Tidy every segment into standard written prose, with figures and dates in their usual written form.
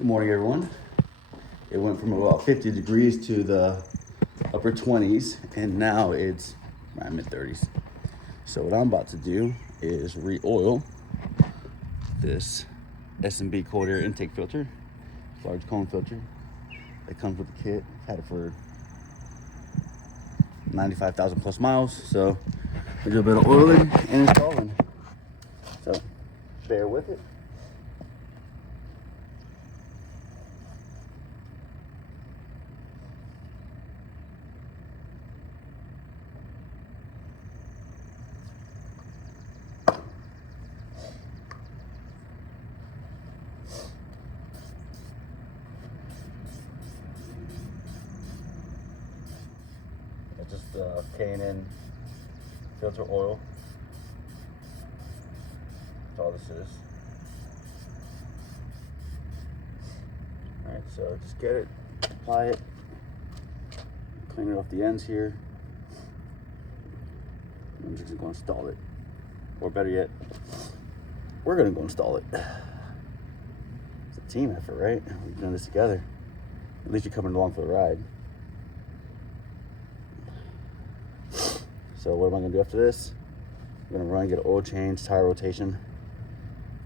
Good morning, everyone. It went from about 50 degrees to the upper 20s, and now it's my mid-30s. So what I'm about to do is re-oil this S&B cold air intake filter, large cone filter that comes with the kit. I've had it for 95,000 plus miles, so we do a bit of oiling and installing. So bear with it. It's just K&N filter oil. That's all this is. Alright, so just get it, apply it, clean it off the ends here. I'm just gonna go install it. Or better yet, we're gonna go install it. It's a team effort, right? We're doing this together. At least you're coming along for the ride. So what am I gonna do after this? I'm gonna run, get an oil change, tire rotation.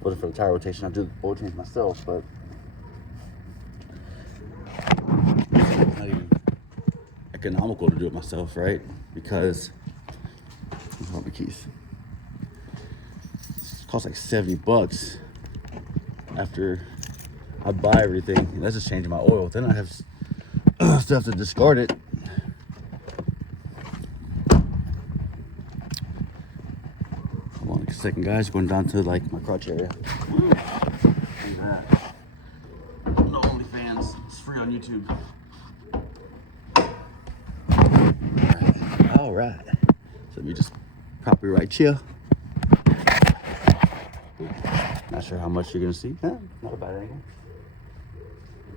Wasn't for the tire rotation, I'll do the oil change myself, but it's not even economical to do it myself, right? Because, hold my keys. It costs like 70 bucks after I buy everything. That's just changing my oil. Then I have still have to discard it. Hold on a second, guys. Going down to like my crotch area. Look at that. No OnlyFans. It's free on YouTube. All right. So let me just prop it right here. Not sure how much you're gonna see. Not a bad angle.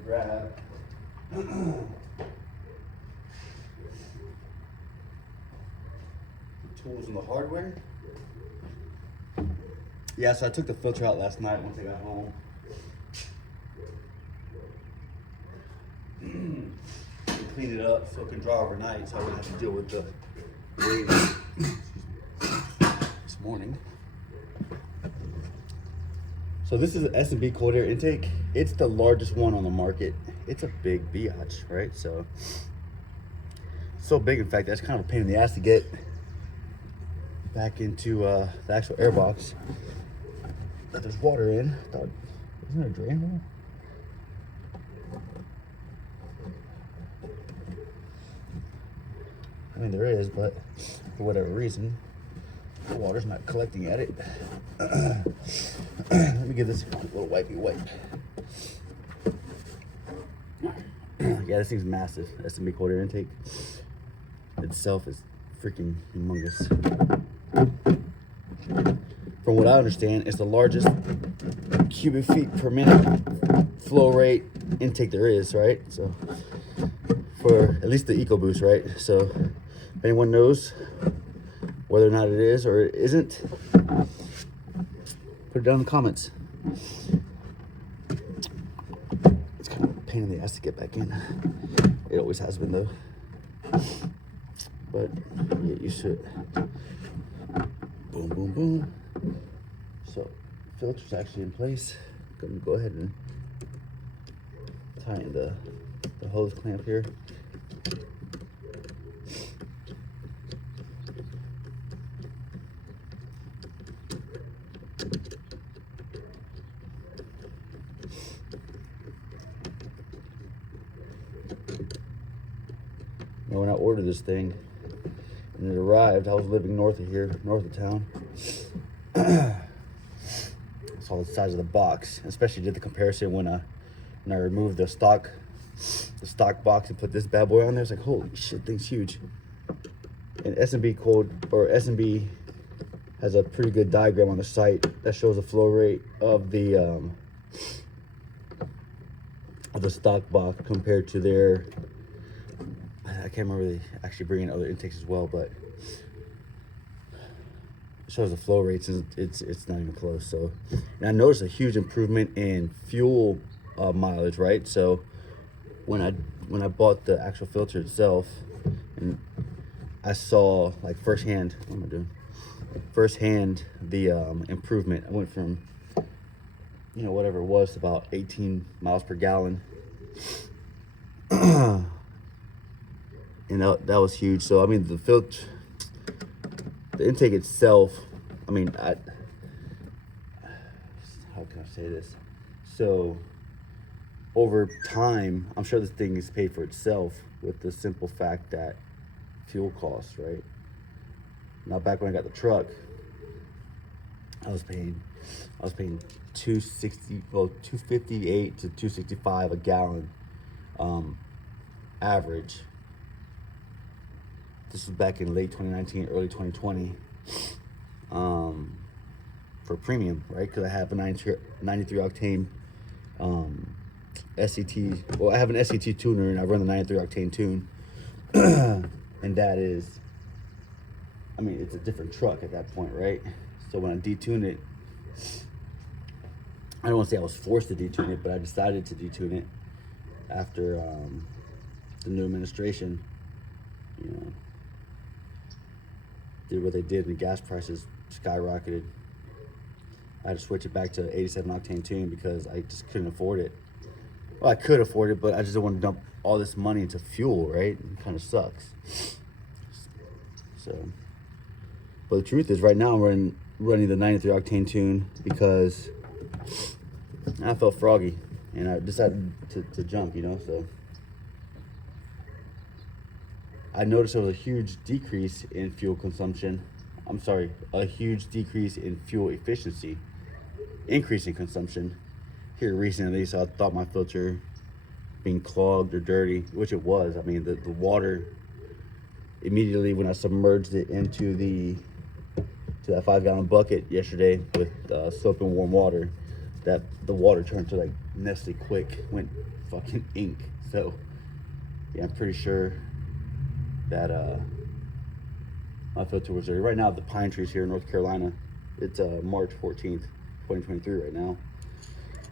Grab. Tools and the hardware. Yeah, so I took the filter out last night once I got home. Clean it up so it can dry overnight, so I wouldn't have to deal with the waves this morning. So this is an S&B cold air intake. It's the largest one on the market. It's a big biatch, right? So big, in fact, that's kind of a pain in the ass to get back into the actual air box that there's water in. I thought, isn't there a drain hole? I mean, there is, but for whatever reason, the water's not collecting at it. Let me give this a quick little wipey wipe. Yeah, this thing's massive. S&B cold air intake itself is freaking humongous. From what I understand, it's the largest cubic feet per minute flow rate intake there is, right? So for at least the EcoBoost, right? So if anyone knows whether or not it is or it isn't, put it down in the comments. It's kind of a pain in the ass to get back in. It always has been though. But get used to it. Boom, boom, boom. So filter's actually in place. I'm gonna go ahead and tie in the hose clamp here. Now when I ordered this thing and it arrived, I was living north of here, north of town. I saw the size of the box, especially did the comparison when I removed the stock box and put this bad boy on there. It's like, holy shit, thing's huge. And S&B has a pretty good diagram on the site that shows the flow rate of the stock box compared to their, I can't remember, they actually bring in other intakes as well, but it shows the flow rates, and it's not even close. So, and I noticed a huge improvement in fuel mileage, right? So when I bought the actual filter itself, and I saw like firsthand, what am I doing? Firsthand the improvement. I went from, you know, whatever it was, to about 18 miles per gallon. And that was huge. So I mean, the intake itself, I mean, how can I say this? So over time, I'm sure this thing is paid for itself with the simple fact that fuel costs, right? Now back when I got the truck, I was paying 258 to 265 a gallon average. This was back in late 2019, early 2020, for premium, right? Because I have a 93 octane SCT. Well, I have an SCT tuner, and I run the 93 octane tune, and that is, I mean, it's a different truck at that point, right? So when I detune it, I don't want to say I was forced to detune it, but I decided to detune it after the new administration, you know, did what they did, and the gas prices skyrocketed. I had to switch it back to 87 octane tune because I just couldn't afford it. Well, I could afford it, but I just didn't want to dump all this money into fuel, right? It kind of sucks. So, but the truth is, right now I'm running the 93 octane tune because I felt froggy, and I decided to jump, you know. So I noticed there was a huge decrease in fuel consumption. I'm sorry, a huge decrease in fuel efficiency, increase in consumption here recently. So I thought my filter being clogged or dirty, which it was. I mean, the water, immediately when I submerged it into that 5-gallon bucket yesterday with soap and warm water, that the water turned to like Nestle Quick, went fucking ink. So yeah, I'm pretty sure that my filter was dirty. Right now, the pine trees here in North Carolina, it's March 14th, 2023 right now.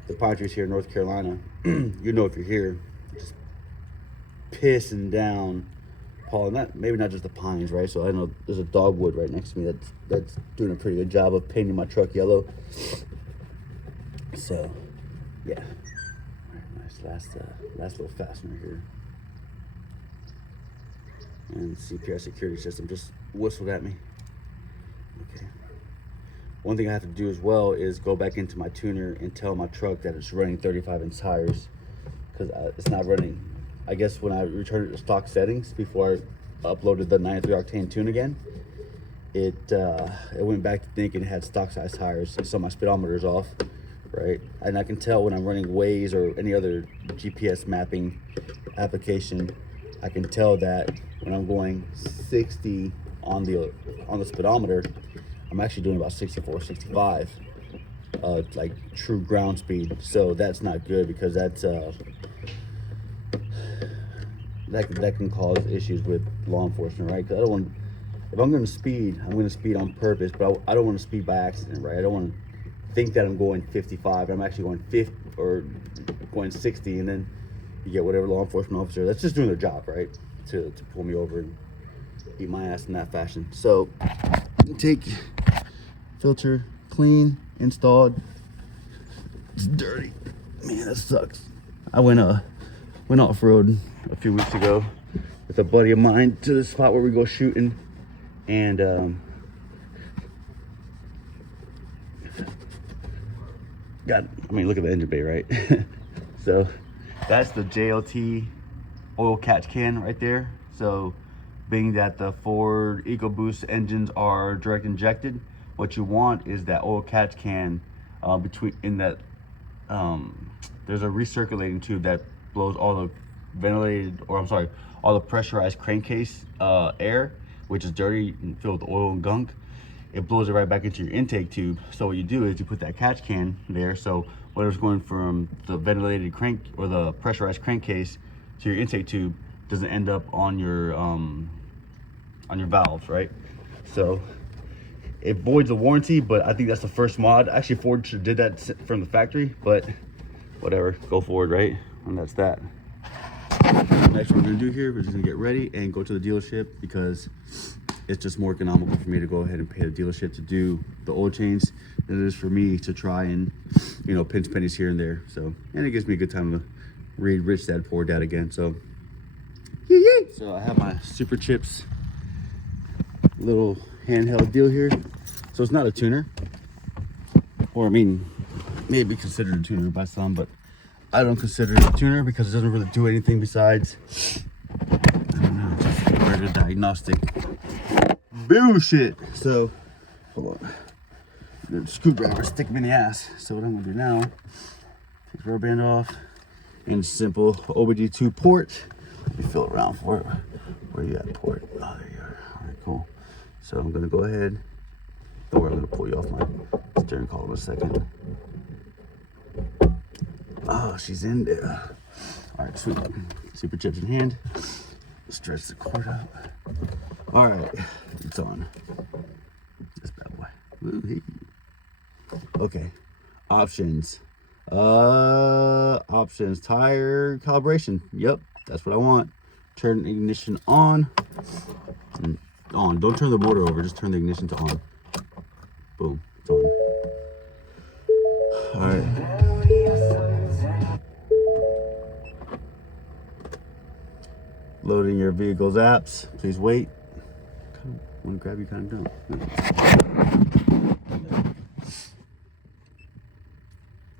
The pine trees here in North Carolina, you know, if you're here, just pissing down pollen. Maybe not just the pines, right? So I know there's a dogwood right next to me that's doing a pretty good job of painting my truck yellow. So yeah, nice last little fastener here. And CPR security system just whistled at me. Okay. One thing I have to do as well is go back into my tuner and tell my truck that it's running 35-inch tires, because it's not running. I guess when I returned it to stock settings before I uploaded the 93 octane tune again, it went back to thinking it had stock size tires, so my speedometer's off, right? And I can tell when I'm running Waze or any other GPS mapping application, I can tell that when I'm going 60 on the speedometer, I'm actually doing about 64, 65, like true ground speed. So that's not good, because that's that can cause issues with law enforcement, right? Because I don't want, if I'm going to speed, I'm going to speed on purpose, but I don't want to speed by accident, right? I don't want to think that I'm going 55, I'm actually going 50 or going 60, and then you get whatever law enforcement officer that's just doing their job, right, to pull me over and beat my ass in that fashion. So take filter clean, installed. It's dirty, man, that sucks. I went off-road a few weeks ago with a buddy of mine to the spot where we go shooting, and look at the engine bay, right? So that's the JLT oil catch can right there. So being that the Ford EcoBoost engines are direct injected, what you want is that oil catch can there's a recirculating tube that blows all the all the pressurized crankcase air, which is dirty and filled with oil and gunk. It blows it right back into your intake tube. So what you do is you put that catch can there, so whatever's going from the ventilated crank or the pressurized crankcase to your intake tube doesn't end up on your valves, right? So it voids the warranty, but I think that's the first mod. Actually, Ford did that from the factory, but whatever, go forward, right? And that's that. Next, what we're gonna do here, we're just gonna get ready and go to the dealership because it's just more economical for me to go ahead and pay the dealership to do the oil change than it is for me to try and, you know, pinch pennies here and there. So, and it gives me a good time to read Rich Dad Poor Dad again. So, yee. So I have my Super Chips little handheld deal here. So it's not a tuner, or I mean, maybe considered a tuner by some, but I don't consider it a tuner because it doesn't really do anything besides, I don't know, just regular diagnostic bullshit. So, hold on. The screwdriver stick me in the ass. So what I'm gonna do now, take the rubber band off, and simple OBD2 port. Let me feel around for it. Where you at, port? Oh, there you are. All right, cool. So I'm gonna go ahead. Don't worry, I'm gonna pull you off my steering column in a second. Oh, she's in there. All right, sweet. Super Chips in hand. Stretch the cord out. All right, it's on. This bad boy. Woo-hee. Okay, options. Options. Tire calibration. Yep, that's what I want. Turn ignition on. On. Don't turn the motor over. Just turn the ignition to on. Boom. It's on. All right. Loading your vehicle's apps. Please wait. Kind of want to grab you, kind of don't.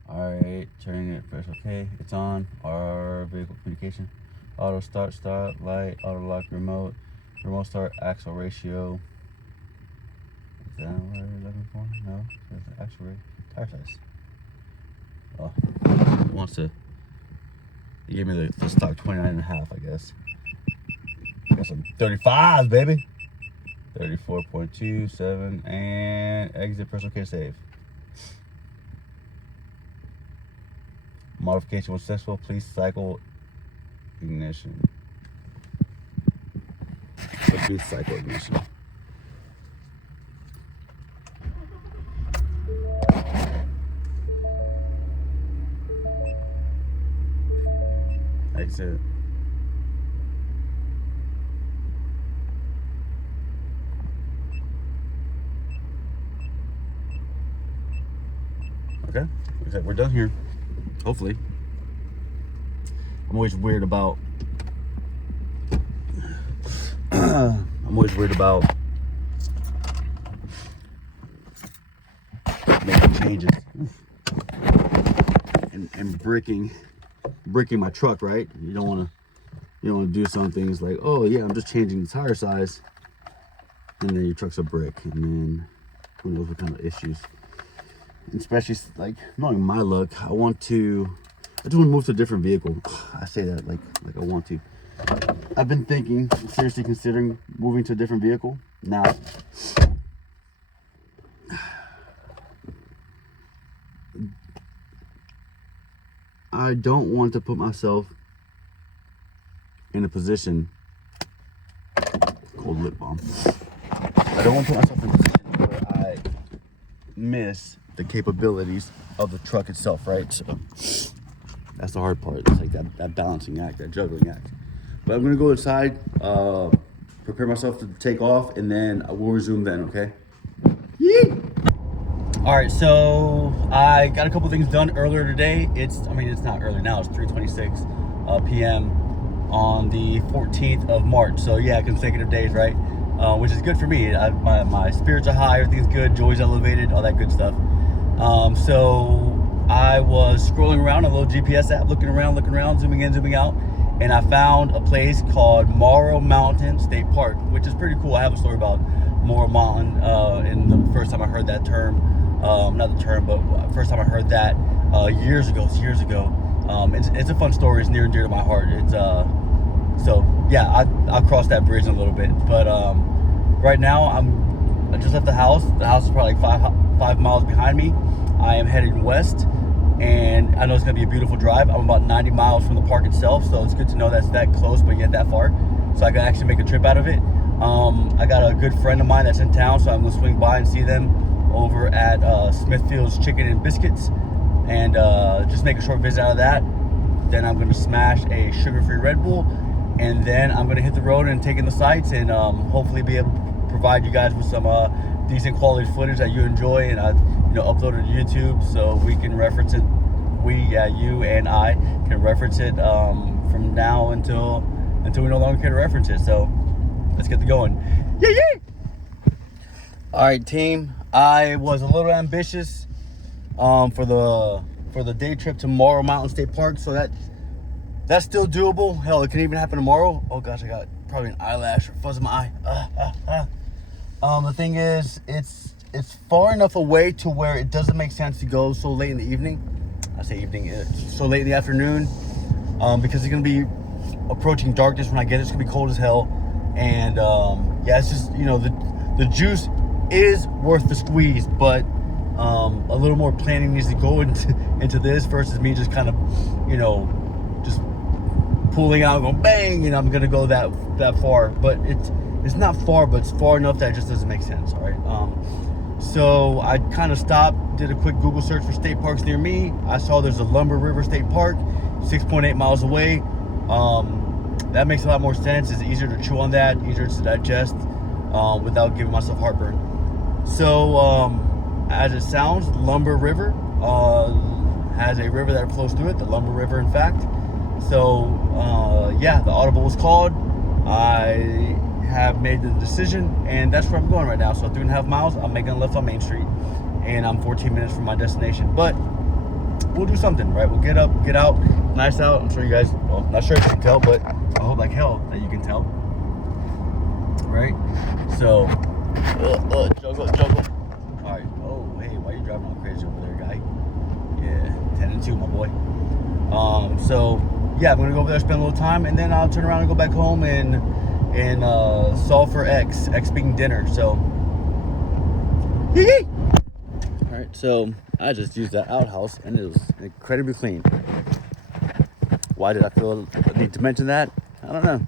All right, turning it fresh. Okay, it's on. Our vehicle communication. Auto start, light, auto lock, remote start, axle ratio. Is that what you're looking for? No, it's axle ratio. Tire size. Oh, it wants to. You gave me the stock 29.5, I guess. Got some 35s, baby. 34.27 and exit, press OK, save. Modification was successful. Please cycle ignition. So please cycle ignition. Exit. Okay, looks like we're done here. Hopefully. I'm always weird about making changes and bricking my truck, right? You don't want to do some things like, oh yeah, I'm just changing the tire size, and then your truck's a brick, and then who knows what kind of issues. And especially like knowing my luck, I just want to move to a different vehicle. I say that like I want to. I've been seriously considering moving to a different vehicle. Now, I don't want to put myself in a position, cold lip balm. I don't want to put myself in a position where I miss the capabilities of the truck itself, right? So that's the hard part. It's like that balancing act, that juggling act. But I'm gonna go inside, prepare myself to take off, and then we'll resume then, okay? Yee! All right, so I got a couple things done earlier today. It's not early now, it's 3:26 p.m. on the 14th of March. So yeah, consecutive days, right? Which is good for me. My spirits are high, everything's good, joy's elevated, all that good stuff. So I was scrolling around a little GPS app, looking around, zooming in, zooming out, and I found a place called Morrow Mountain State Park, which is pretty cool. I have a story about Morrow Mountain, and the first time I heard that term, not the term, but first time I heard that years ago. It's a fun story. It's near and dear to my heart. It's so yeah, I'll cross that bridge in a little bit. But right now I just left the house. The house is probably like 5 miles behind me. I am headed west, and I know it's gonna be a beautiful drive. I'm about 90 miles from the park itself, so it's good to know that's that close, but yet that far, so I can actually make a trip out of it. I got a good friend of mine that's in town, so I'm gonna swing by and see them over at Smithfield's Chicken and Biscuits. and just make a short visit out of that. Then I'm going to smash a sugar-free Red Bull, and then I'm going to hit the road and take in the sights, and hopefully be able to provide you guys with some decent quality footage that you enjoy, and upload it to YouTube so we can reference it. You and I can reference it from now until we no longer care to reference it. So let's get going. Yeah. All right, team. I was a little ambitious for the day trip to Morrow Mountain State Park, so that's still doable. Hell, it can even happen tomorrow. Oh gosh, I got probably an eyelash or fuzz in my eye. The thing is, it's far enough away to where it doesn't make sense to go so late in the evening. I say evening, so late in the afternoon, because it's gonna be approaching darkness when I get it. It's gonna be cold as hell, and yeah, it's just the juice is worth the squeeze, but a little more planning needs to go into this versus me just kind of just pulling out and going bang, and I'm gonna go that far. But it's not far, but it's far enough that it just doesn't make sense. All right. So I kind of stopped, did a quick Google search for state parks near me. I saw there's a Lumber River State Park, 6.8 miles away. That makes a lot more sense. It's easier to chew on that, easier to digest without giving myself heartburn. So as it sounds, Lumber River has a river that flows through it, the Lumber River, in fact. So yeah, the audible was called. I have made the decision, and that's where I'm going right now. So 3.5 miles, I'm making a left on Main Street, and I'm 14 minutes from my destination. But we'll do something, right? We'll get up, get out, nice out. I'm sure you guys, well, not sure if you can tell, but I hope like hell that you can tell, right? So, juggle. All right. Oh, hey, why are you driving all crazy over there, guy? Yeah, 10 and 2, my boy. So yeah, I'm gonna go over there, spend a little time, and then I'll turn around and go back home and solve for X being dinner. So yee. All right, so I just used that outhouse and it was incredibly clean. Why did I feel the need to mention that? I don't know,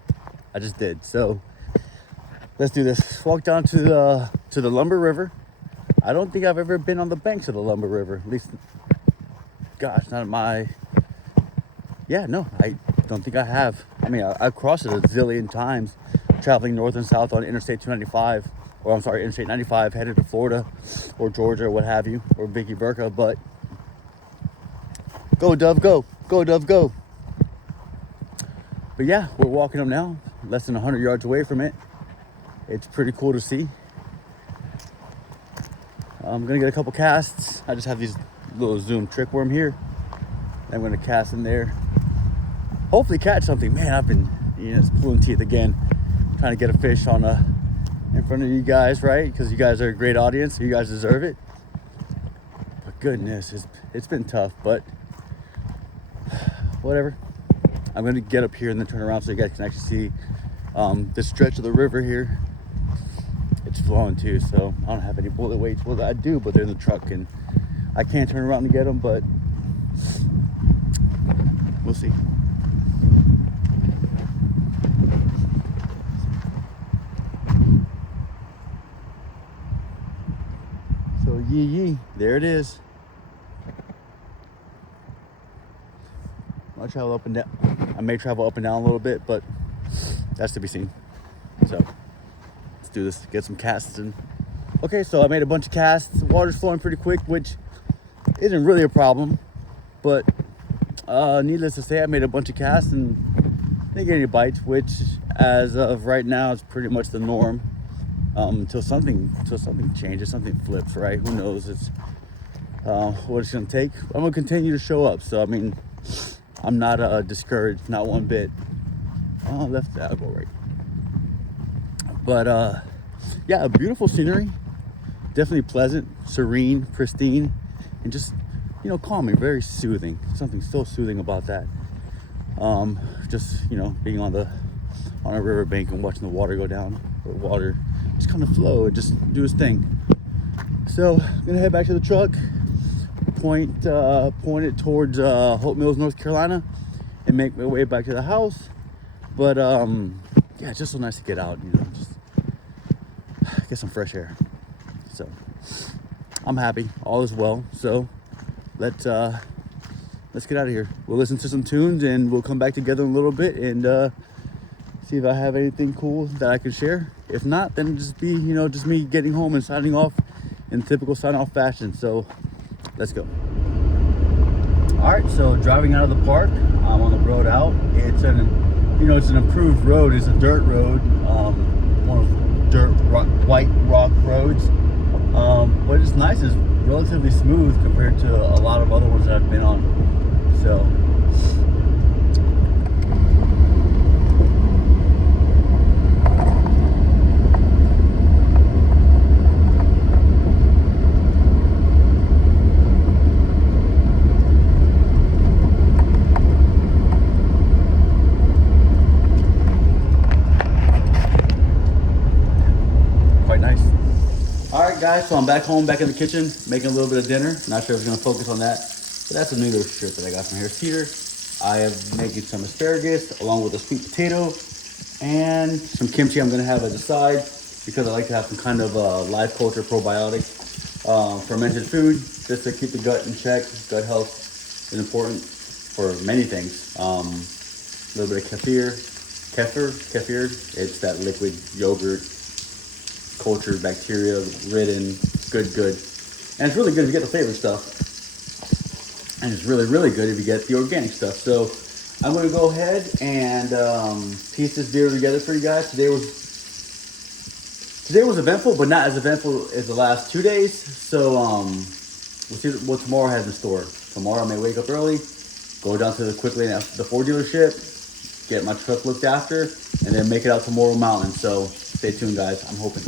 I just did. So let's do this. Walk down to the Lumber River. I don't think I've ever been on the banks of the Lumber River, at least, gosh, not my, yeah, no, I don't think I have. I mean, I've crossed it a zillion times, traveling north and south on Interstate 295, or I'm sorry, Interstate 95, headed to Florida or Georgia or what have you, or Vicky Burka. But go Dove, go Dove, go. But yeah, we're walking up now, less than 100 yards away from it. It's pretty cool to see. I'm gonna get a couple casts. I just have these little zoom trick worm here. I'm gonna cast in there, hopefully catch something. Man, I've been it's pulling teeth again, trying to get a fish on in front of you guys, right? Because you guys are a great audience, you guys deserve it. But goodness, it's been tough, but whatever. I'm gonna get up here and then turn around so you guys can actually see the stretch of the river here. It's flowing too, so I don't have any bullet weights. Well, I do, but they're in the truck and I can't turn around to get them, but we'll see. So yee, there it is. I'll travel up and down. I may travel up and down a little bit, but that's to be seen. So let's do this, get some casts in. Okay, so I made a bunch of casts. The water's flowing pretty quick, which isn't really a problem, but needless to say, I made a bunch of casts and didn't get any bites, which as of right now is pretty much the norm, until something changes, something flips, right? Who knows? It's what it's gonna take. I'm gonna continue to show up, so I mean, I'm not discouraged, not one bit. Oh, left, I'll go right. But yeah, beautiful scenery, definitely pleasant, serene, pristine, and just calming, very soothing. Something so soothing about that. Just being on a riverbank and watching the water go down, or water just kind of flow and just do its thing. So I'm gonna head back to the truck, point it towards Hope Mills, North Carolina, and make my way back to the house. But yeah, it's just so nice to get out, just get some fresh air. So I'm happy, all is well. So let's let's get out of here. We'll listen to some tunes and we'll come back together in a little bit and see if I have anything cool that I can share. If not, then just be, you know, just me getting home and signing off in typical sign-off fashion. So let's go. All right, so driving out of the park, I'm on the road out. It's an, you know, it's an improved road. It's a dirt road, one of dirt rock, white rock roads. But it's nice. It's relatively smooth compared to a lot of other ones that I've been on. So. Guys, so I'm back home, back in the kitchen, making a little bit of dinner. Not sure if I was going to focus on that, but that's a new little shirt that I got from here. Cedar. I am making some asparagus along with a sweet potato and some kimchi I'm going to have as a side because I like to have some kind of live culture probiotic fermented food just to keep the gut in check. Gut health is important for many things. A little bit of kefir. It's that liquid yogurt. Cultured, bacteria ridden, good. And it's really good if you get the flavored stuff. And it's really, really good if you get the organic stuff. So I'm going to go ahead and piece this video together for you guys. Today was eventful, but not as eventful as the last 2 days. So we'll see what tomorrow has in store. Tomorrow I may wake up early, go down to the Ford dealership, get my truck looked after, and then make it out to Morro Mountain. So stay tuned, guys. I'm hoping.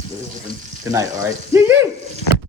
Good night, all right? Yee!